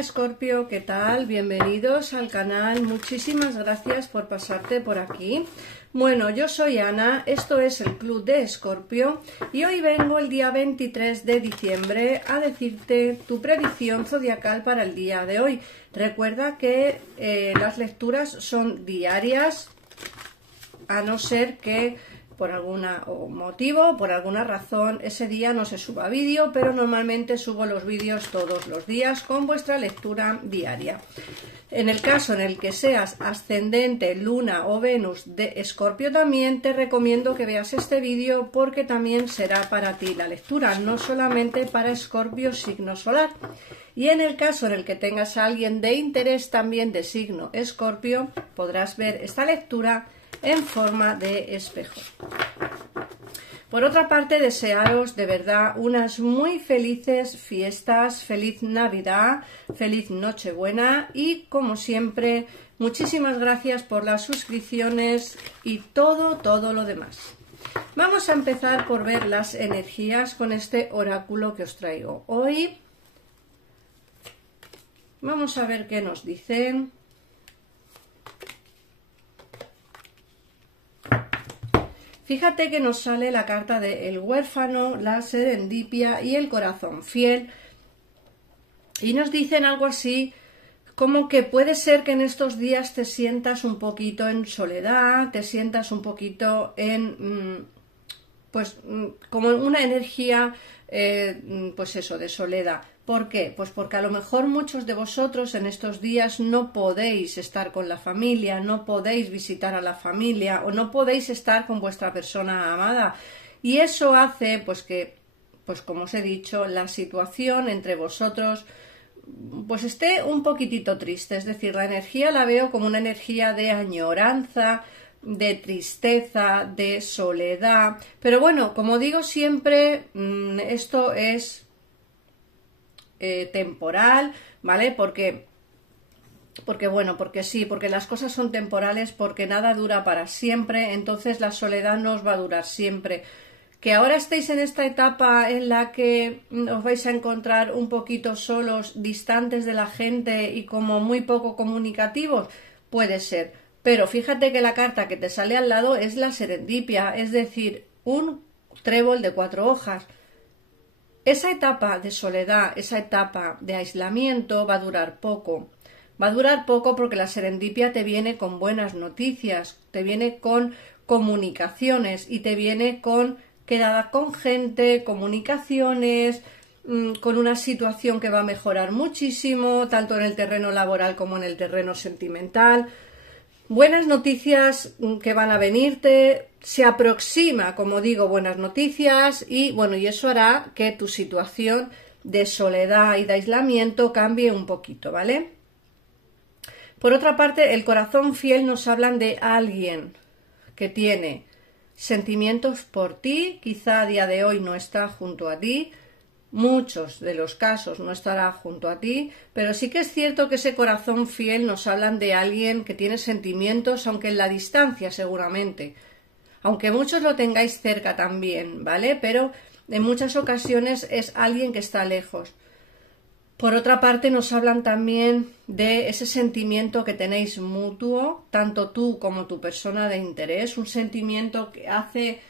Escorpio, ¿qué tal? Bienvenidos al canal, muchísimas gracias por pasarte por aquí. Bueno, yo soy Ana, esto es el Club de Escorpio y hoy vengo el día 23 de diciembre a decirte tu predicción zodiacal para el día de hoy. Recuerda que las lecturas son diarias, a no ser que por algún motivo, por alguna razón, ese día no se suba vídeo, pero normalmente subo los vídeos todos los días con vuestra lectura diaria. En el caso en el que seas ascendente, luna o Venus de Escorpio, también te recomiendo que veas este vídeo porque también será para ti la lectura, no solamente para Escorpio signo solar. Y en el caso en el que tengas a alguien de interés también de signo Escorpio, podrás ver esta lectura en forma de espejo. Por otra parte, desearos de verdad unas muy felices fiestas, feliz Navidad, feliz Nochebuena y, como siempre, muchísimas gracias por las suscripciones y todo lo demás. Vamos a empezar por ver las energías con este oráculo que os traigo hoy. Vamos a ver qué nos dicen. Fíjate que nos sale la carta de el huérfano, la serendipia y el corazón fiel. Y nos dicen algo así como que puede ser que en estos días te sientas un poquito en soledad, te sientas un poquito en, pues, como una energía, pues eso, de soledad. ¿Por qué? Pues porque a lo mejor muchos de vosotros en estos días no podéis estar con la familia, no podéis visitar a la familia o no podéis estar con vuestra persona amada. Y eso hace pues que, pues como os he dicho, la situación entre vosotros pues esté un poquitito triste. Es decir, la energía la veo como una energía de añoranza, de tristeza, de soledad. Pero bueno, como digo siempre, esto es temporal, ¿vale? Porque sí, porque las cosas son temporales, porque nada dura para siempre, entonces la soledad no os va a durar siempre. Que ahora estéis en esta etapa en la que os vais a encontrar un poquito solos, distantes de la gente y como muy poco comunicativos, puede ser. Pero fíjate que la carta que te sale al lado es la serendipia, es decir, un trébol de 4 hojas. Esa etapa de soledad, esa etapa de aislamiento va a durar poco. Va a durar poco porque la serendipia te viene con buenas noticias, te viene con comunicaciones y te viene con quedada con gente, comunicaciones, con una situación que va a mejorar muchísimo, tanto en el terreno laboral como en el terreno sentimental. Buenas noticias que van a venirte, se aproxima, como digo, buenas noticias y bueno, y eso hará que tu situación de soledad y de aislamiento cambie un poquito, ¿vale? Por otra parte, el corazón fiel nos hablan de alguien que tiene sentimientos por ti, quizá a día de hoy no está junto a ti, muchos de los casos no estará junto a ti, pero sí que es cierto que ese corazón fiel nos hablan de alguien que tiene sentimientos, aunque en la distancia seguramente, aunque muchos lo tengáis cerca también, ¿vale? Pero en muchas ocasiones es alguien que está lejos. Por otra parte nos hablan también de ese sentimiento que tenéis mutuo, tanto tú como tu persona de interés, un sentimiento que hace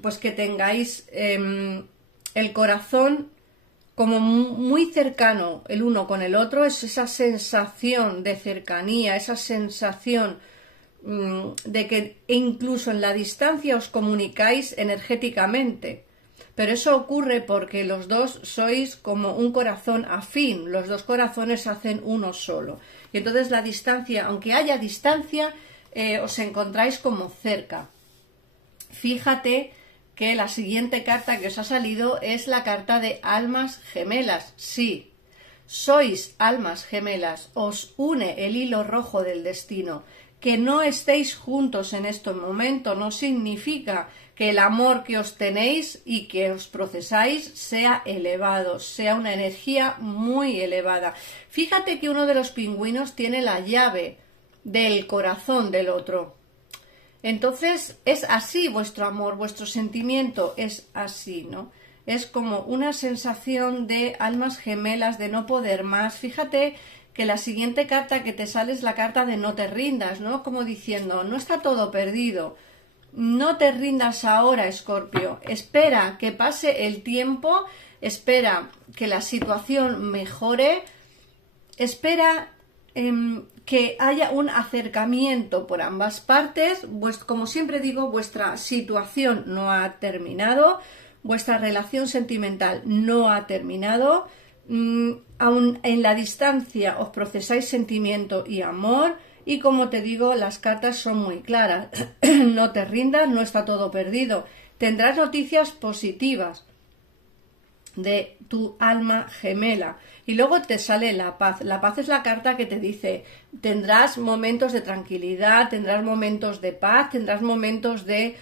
pues que tengáis el corazón como muy cercano el uno con el otro, es esa sensación de cercanía, esa sensación de que incluso en la distancia os comunicáis energéticamente. Pero eso ocurre porque los dos sois como un corazón afín, los dos corazones hacen uno solo. Y entonces la distancia, aunque haya distancia, os encontráis como cerca. Fíjate que la siguiente carta que os ha salido es la carta de almas gemelas. Sí, sois almas gemelas, os une el hilo rojo del destino. Que no estéis juntos en este momento no significa que el amor que os tenéis y que os procesáis sea elevado, sea una energía muy elevada. Fíjate que uno de los pingüinos tiene la llave del corazón del otro. Entonces es así vuestro amor, vuestro sentimiento es así, ¿no? es como una sensación de almas gemelas, de no poder más. Fíjate que la siguiente carta que te sale es la carta de no te rindas, ¿no? Como diciendo, no está todo perdido. No te rindas ahora, Escorpio. Espera que pase el tiempo, espera que la situación mejore, espera que haya un acercamiento por ambas partes. Como siempre digo, vuestra situación no ha terminado, vuestra relación sentimental no ha terminado. Aún en la distancia os procesáis sentimiento y amor. Y como te digo, las cartas son muy claras. No te rindas, no está todo perdido. Tendrás noticias positivas de tu alma gemela. Y luego te sale la paz. La paz es la carta que te dice, tendrás momentos de tranquilidad, tendrás momentos de paz, tendrás momentos de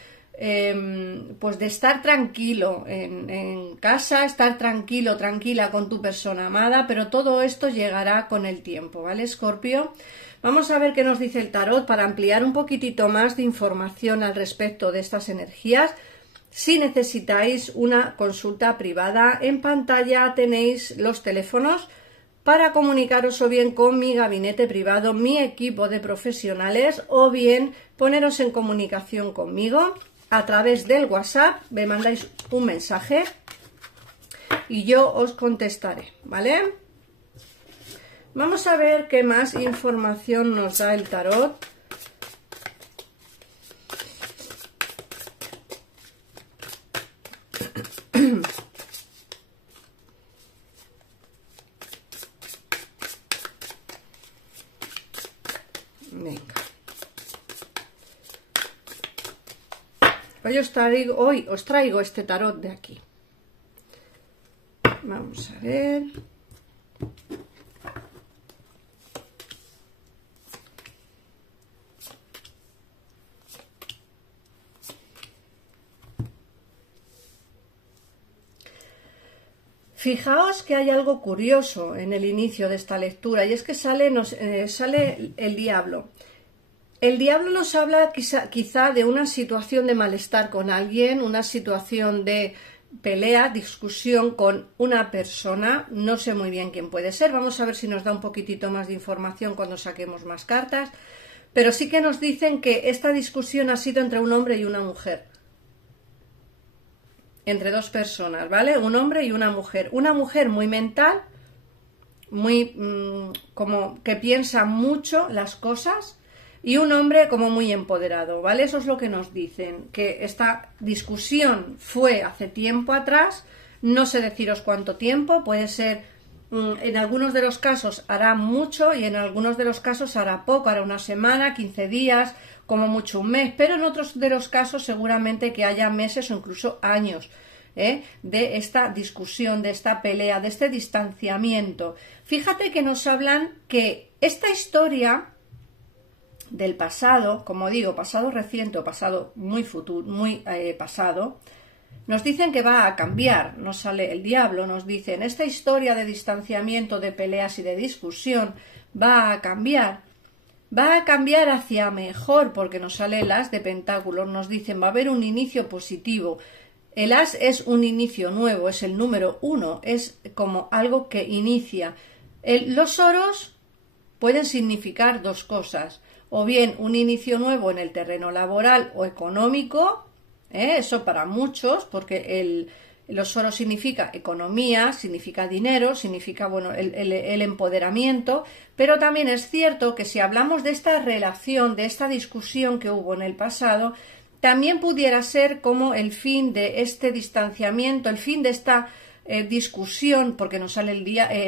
pues de estar tranquilo en casa, estar tranquilo, tranquila con tu persona amada, pero todo esto llegará con el tiempo, ¿vale, Escorpio? Vamos a ver qué nos dice el tarot para ampliar un poquitito más de información al respecto de estas energías. Si necesitáis una consulta privada, en pantalla tenéis los teléfonos para comunicaros o bien con mi gabinete privado, mi equipo de profesionales, o bien poneros en comunicación conmigo a través del WhatsApp. Me mandáis un mensaje y yo os contestaré, ¿vale? Vamos a ver qué más información nos da el tarot. Venga. Hoy os traigo este tarot de aquí. Vamos a ver. Fijaos que hay algo curioso en el inicio de esta lectura, y es que sale el diablo. El diablo nos habla quizá de una situación de malestar con alguien, una situación de pelea, discusión con una persona. No sé muy bien quién puede ser. Vamos a ver si nos da un poquitito más de información cuando saquemos más cartas. Pero sí que nos dicen que esta discusión ha sido entre un hombre y una mujer. Entre dos personas, ¿vale? Un hombre y una mujer. Una mujer muy mental, muy como que piensa mucho las cosas, y un hombre como muy empoderado, ¿vale? Eso es lo que nos dicen, que esta discusión fue hace tiempo atrás, no sé deciros cuánto tiempo, puede ser, en algunos de los casos hará mucho y en algunos de los casos hará poco, hará una semana, 15 días, como mucho un mes, pero en otros de los casos seguramente que haya meses o incluso años de esta discusión, de esta pelea, de este distanciamiento. Fíjate que nos hablan que esta historia del pasado, como digo, pasado reciente o pasado muy futuro, muy pasado, nos dicen que va a cambiar. Nos sale el diablo, nos dicen, esta historia de distanciamiento, de peleas y de discusión va a cambiar. Va a cambiar hacia mejor, porque nos sale el as de pentáculos, nos dicen va a haber un inicio positivo. El as es un inicio nuevo, es el número 1, es como algo que inicia. Los oros pueden significar dos cosas, o bien un inicio nuevo en el terreno laboral o económico, eso para muchos, porque los oros significa economía, significa dinero, significa bueno, el empoderamiento, pero también es cierto que si hablamos de esta relación, de esta discusión que hubo en el pasado, también pudiera ser como el fin de este distanciamiento, el fin de esta discusión, porque nos sale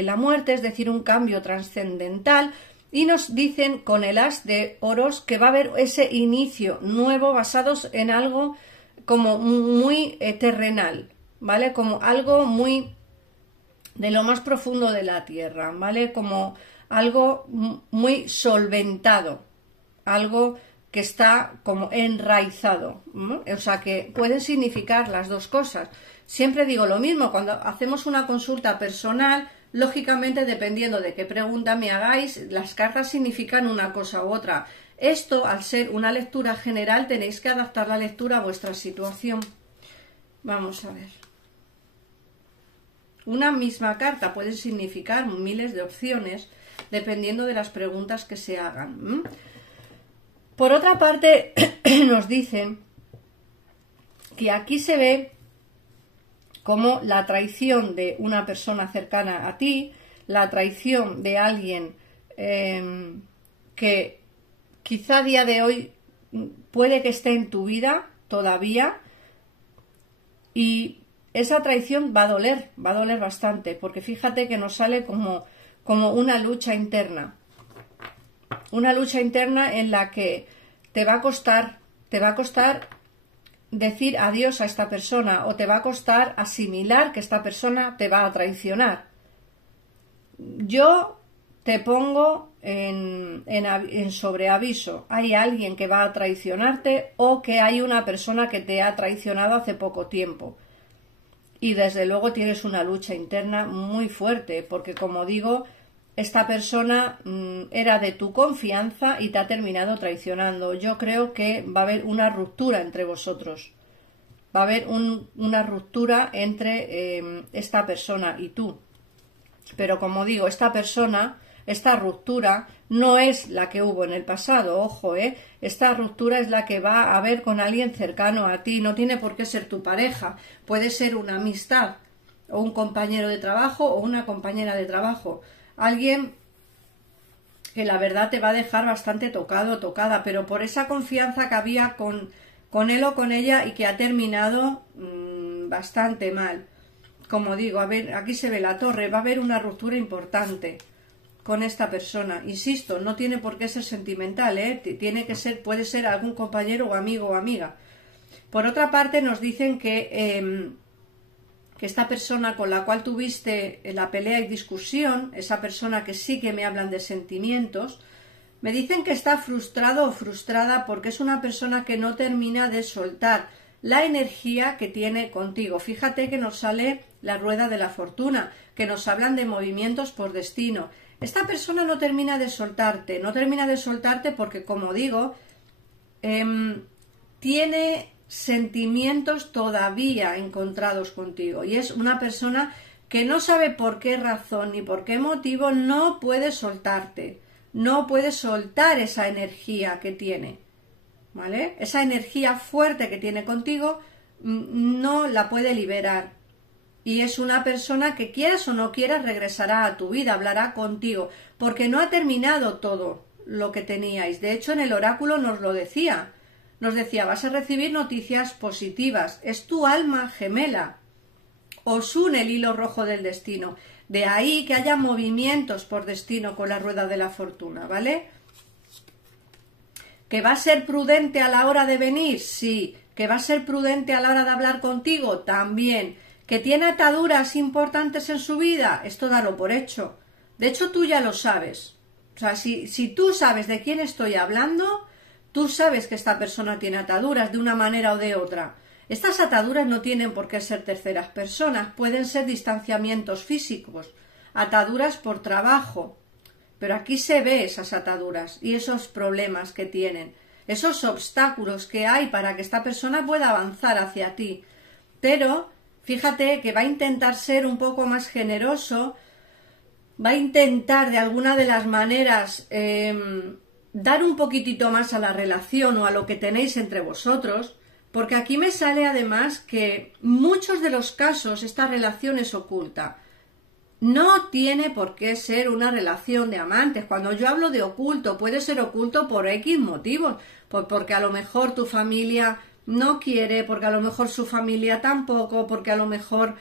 la muerte, es decir, un cambio trascendental, y nos dicen con el as de oros que va a haber ese inicio nuevo basados en algo como muy terrenal, ¿vale? Como algo muy de lo más profundo de la tierra, ¿vale? Como algo muy solventado, algo que está como enraizado, ¿no? O sea que pueden significar las dos cosas. Siempre digo lo mismo, cuando hacemos una consulta personal, lógicamente dependiendo de qué pregunta me hagáis, las cartas significan una cosa u otra. Esto, al ser una lectura general, tenéis que adaptar la lectura a vuestra situación. Vamos a ver. Una misma carta puede significar miles de opciones dependiendo de las preguntas que se hagan. Por otra parte, nos dicen que aquí se ve como la traición de una persona cercana a ti, la traición de alguien que quizá a día de hoy puede que esté en tu vida todavía, y esa traición va a doler bastante, porque fíjate que nos sale como una lucha interna en la que te va a costar decir adiós a esta persona, o te va a costar asimilar que esta persona te va a traicionar. Yo te pongo en sobreaviso. Hay alguien que va a traicionarte, o que hay una persona que te ha traicionado hace poco tiempo. Y desde luego tienes una lucha interna muy fuerte, porque como digo, esta persona era de tu confianza y te ha terminado traicionando. Yo creo que va a haber una ruptura entre vosotros. Va a haber una ruptura entre esta persona y tú. Pero como digo, esta ruptura no es la que hubo en el pasado, ojo, esta ruptura es la que va a haber con alguien cercano a ti. No tiene por qué ser tu pareja, puede ser una amistad, o un compañero de trabajo, o una compañera de trabajo. Alguien que la verdad te va a dejar bastante tocado o tocada, pero por esa confianza que había con él o con ella, y que ha terminado bastante mal. Como digo, a ver, aquí se ve la torre, va a haber una ruptura importante con esta persona. Insisto, no tiene por qué ser sentimental, tiene que ser, puede ser algún compañero o amigo o amiga. Por otra parte, nos dicen que esta persona con la cual tuviste la pelea y discusión, esa persona que sí que me hablan de sentimientos, me dicen que está frustrado o frustrada porque es una persona que no termina de soltar la energía que tiene contigo. Fíjate que nos sale la rueda de la fortuna, que nos hablan de movimientos por destino. Esta persona no termina de soltarte porque, como digo, tiene sentimientos todavía encontrados contigo, y es una persona que no sabe por qué razón ni por qué motivo no puede soltarte, no puede soltar esa energía que tiene, ¿vale? Esa energía fuerte que tiene contigo no la puede liberar, y es una persona que, quieras o no quieras, regresará a tu vida, hablará contigo, porque no ha terminado todo lo que teníais. De hecho, en el oráculo nos lo decía. Nos decía, vas a recibir noticias positivas, es tu alma gemela, os une el hilo rojo del destino. De ahí que haya movimientos por destino con la rueda de la fortuna, ¿vale? ¿Que va a ser prudente a la hora de venir? Sí. ¿Que va a ser prudente a la hora de hablar contigo? También. ¿Que tiene ataduras importantes en su vida? Esto dalo por hecho. De hecho, tú ya lo sabes. O sea, si tú sabes de quién estoy hablando, tú sabes que esta persona tiene ataduras de una manera o de otra. Estas ataduras no tienen por qué ser terceras personas, pueden ser distanciamientos físicos, ataduras por trabajo. Pero aquí se ve esas ataduras y esos problemas que tienen, esos obstáculos que hay para que esta persona pueda avanzar hacia ti. Pero fíjate que va a intentar ser un poco más generoso, va a intentar de alguna de las maneras dar un poquitito más a la relación o a lo que tenéis entre vosotros, porque aquí me sale además que muchos de los casos esta relación es oculta. No tiene por qué ser una relación de amantes. Cuando yo hablo de oculto, puede ser oculto por X motivos, porque a lo mejor tu familia no quiere, porque a lo mejor su familia tampoco, porque a lo mejor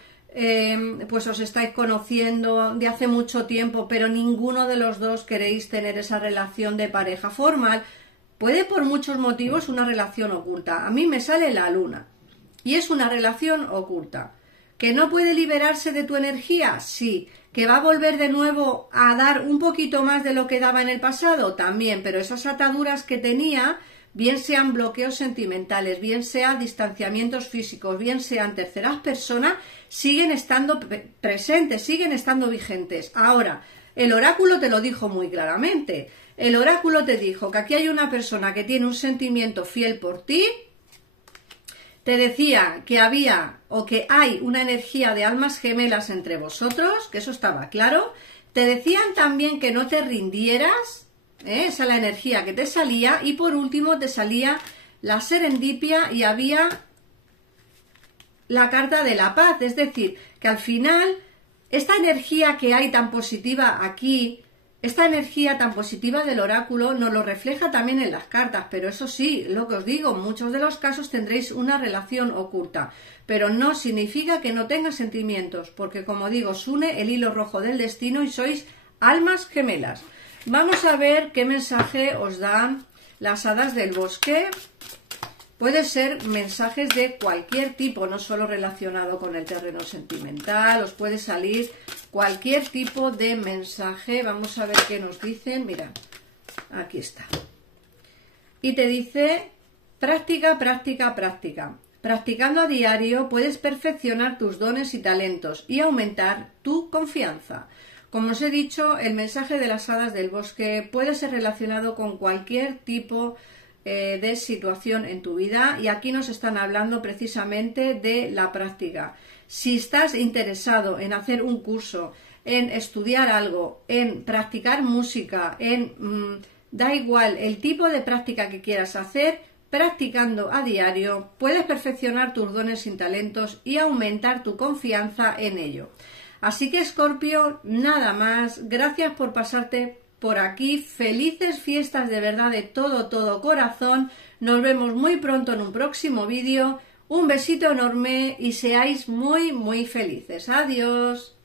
pues os estáis conociendo de hace mucho tiempo, pero ninguno de los dos queréis tener esa relación de pareja formal. Puede por muchos motivos una relación oculta. A mí me sale la luna y es una relación oculta. ¿Que no puede liberarse de tu energía? Sí. ¿Que va a volver de nuevo a dar un poquito más de lo que daba en el pasado? También, pero esas ataduras que tenía, bien sean bloqueos sentimentales, bien sean distanciamientos físicos, bien sean terceras personas, siguen estando presentes, siguen estando vigentes. Ahora, el oráculo te lo dijo muy claramente. El oráculo te dijo que aquí hay una persona que tiene un sentimiento fiel por ti, Te decía que había o que hay una energía de almas gemelas entre vosotros, que eso estaba claro. Te decían también que no te rindieras, esa es la energía que te salía. Y por último te salía la serendipia y había la carta de la paz, es decir, que al final esta energía que hay tan positiva aquí, esta energía tan positiva del oráculo nos lo refleja también en las cartas, pero eso sí, lo que os digo, en muchos de los casos tendréis una relación oculta, pero no significa que no tengas sentimientos, porque como digo, os une el hilo rojo del destino y sois almas gemelas. Vamos a ver qué mensaje os dan las hadas del bosque. Puede ser mensajes de cualquier tipo, no solo relacionado con el terreno sentimental, os puede salir cualquier tipo de mensaje. Vamos a ver qué nos dicen. Mira, aquí está. Y te dice, práctica, práctica, práctica. Practicando a diario puedes perfeccionar tus dones y talentos y aumentar tu confianza. Como os he dicho, el mensaje de las hadas del bosque puede ser relacionado con cualquier tipo de situación en tu vida, y aquí nos están hablando precisamente de la práctica. Si estás interesado en hacer un curso, en estudiar algo, en practicar música, da igual el tipo de práctica que quieras hacer, practicando a diario puedes perfeccionar tus dones y talentos y aumentar tu confianza en ello. Así que, Escorpio, nada más. Gracias por pasarte por aquí. Felices fiestas de verdad, de todo corazón. Nos vemos muy pronto en un próximo vídeo. Un besito enorme y seáis muy felices. Adiós.